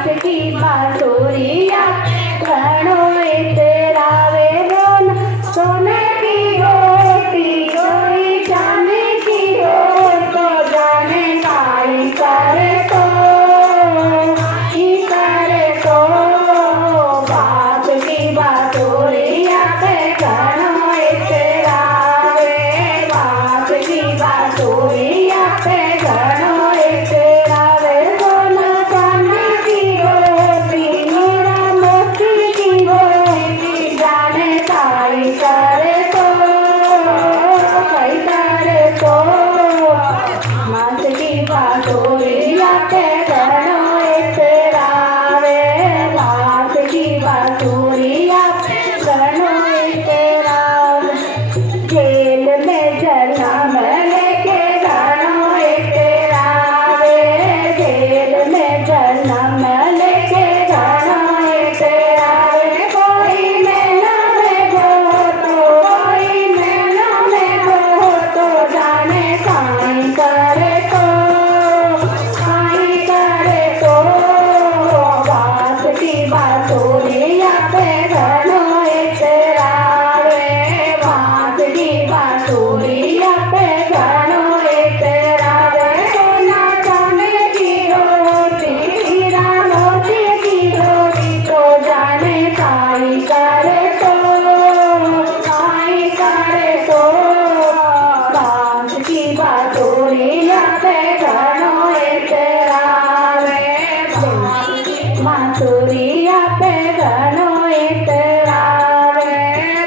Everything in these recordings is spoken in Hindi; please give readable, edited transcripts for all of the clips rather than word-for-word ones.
बांस की बांसुरिया घणो इतरावे दोन सोने की होती कोई चांदी की हो तो जाने काई करे तो बांस की बांसुरिया पे घणो इतरावे बांस की बांसुरिया पे घणो इतरावे सोना चांदी की होती हीरा मोती की होती जाने काई करे तो बांस की बांसुरिया पे घणो इतरावे बांस की बांसुरिया पे घणो इतरावे जेल में जन्म लेके घणो इतरावे जेल में जन्म लेके घणो इतरावे कोई मैना में गो तो जाने काई करे तो बांस की बांसुरिया पे घणो इतरावे बांस की बांसुरिया पे घणो इतरावे सोना चांदी की होती हीरा मोती की होती तो जाने काई करे तो बांस की बांसुरिया पे घणो इतरावे बांसुरिया पे घणो इतरावे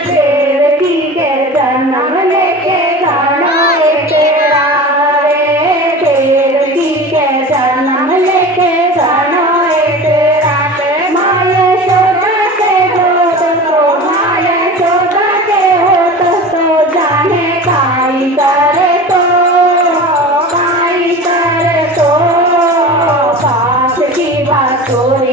देवकी के जन्म लेके घणो इतरावे देवकी के जन्म लेके घणो इतरावे माया शोधा के होत तो जाने काई करे तो बांस की बांसुरिया